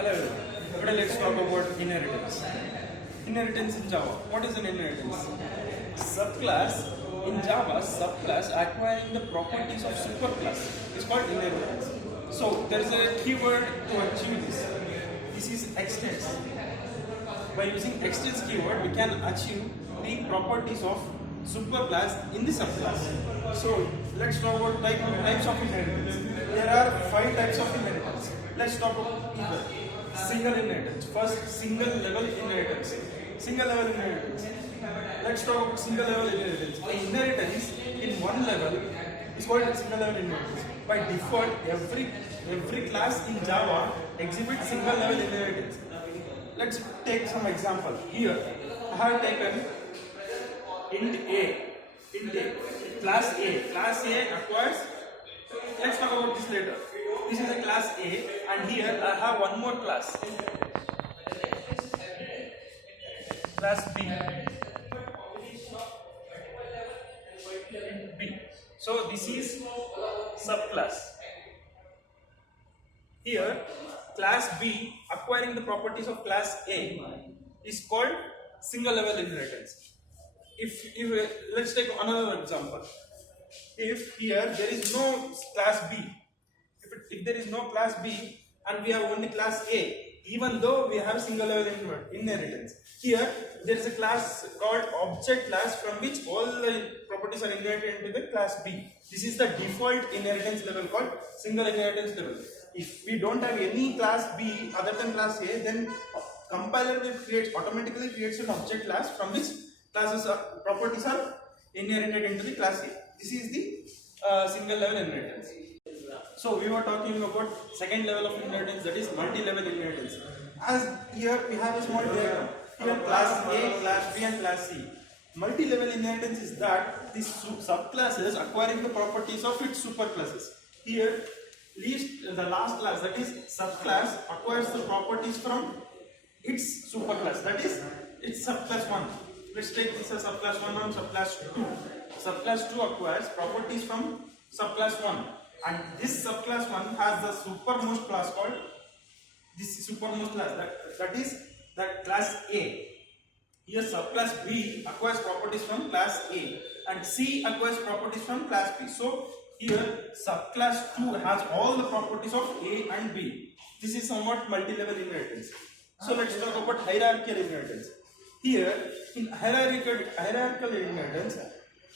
Hello everyone. Today let's talk about inheritance. Inheritance in Java. What is an inheritance? Subclass in Java, subclass acquiring the properties of superclass is called inheritance. So there is a keyword to achieve this. This is extends. By using extends keyword, we can achieve the properties of superclass in the subclass. So let's talk about types of inheritance. There are 5 types of inheritance. Let's talk about either single inheritance. First, single level inheritance. Single level inheritance. Let's talk about single level inheritance. The inheritance in one level is called single level inheritance. By default, every class in Java exhibits single level inheritance. Let's take some example. Here, I have taken int A, class A. Class A acquires. Let's talk about this later. This is a class A, and here I have one more class, class B. So this is subclass. Here, class B acquiring the properties of class A is called single level inheritance. If let's take another example. If here there is no class B, if there is no class B and we have only class A, even though we have single level inheritance, here there is a class called object class from which all the properties are inherited into the class B. This is the default inheritance level called single inheritance level. If we don't have any class B other than class A, then compiler will automatically creates an object class from which properties are inherited into the class A. This is the single level inheritance. So we were talking about second level of inheritance, that is multi-level inheritance. As here we have a small diagram. Here class A, class B and class C. Multi-level inheritance is that these subclasses acquiring the properties of its superclasses. Here the last class, that is subclass, acquires the properties from its superclass, that is its subclass 1. Let's take this as subclass 1 and subclass 2. Subclass 2 acquires properties from subclass 1, and this subclass 1 has the supermost class called that is that class A. Here subclass B acquires properties from class A and C acquires properties from class B. So here subclass 2 has all the properties of A and B. This is somewhat multi-level inheritance. So let's talk about hierarchical inheritance. Here in hierarchical inheritance,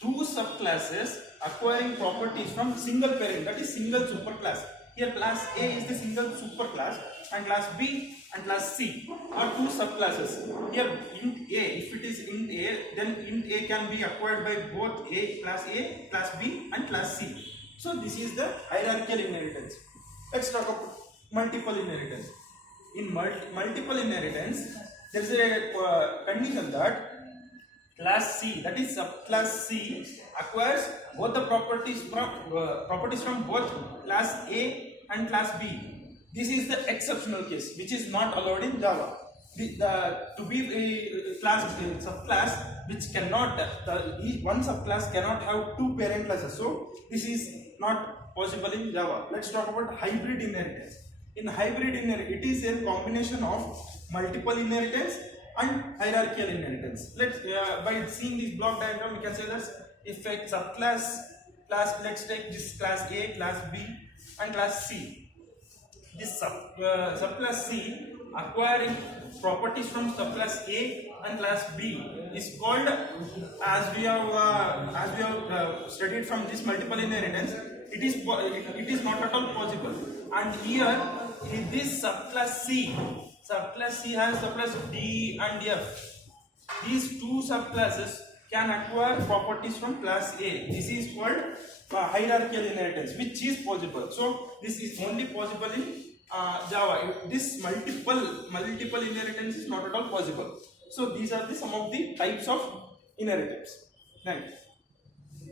2 subclasses acquiring properties from single parent, that is single superclass. Here class A is the single superclass and class B and class C are 2 subclasses. Here int A, if it is int A, then int A can be acquired by both class B and class C. So this is the hierarchical inheritance. Let's talk about multiple inheritance. In multiple inheritance, there is a condition that class C, that is subclass C, acquires both the properties from both class A and class B. This is the exceptional case, which is not allowed in Java. To be a subclass which cannot, one subclass cannot have 2 parent classes. So this is not possible in Java. Let's talk about hybrid inheritance. In hybrid inheritance, it is a combination of multiple inheritance and hierarchical inheritance. By seeing this block diagram, we can say that if a subclass let's take this class A, class B and class C. This subclass C acquiring properties from subclass A and class B is called, as we have studied from this multiple inheritance, it is not at all possible. And here in this subclass C has subclass D and F. These 2 subclasses can acquire properties from class A. This is called hierarchical inheritance, which is possible. So this is only possible in Java. This multiple inheritance is not at all possible. So these are some of the types of inheritance. Thank you.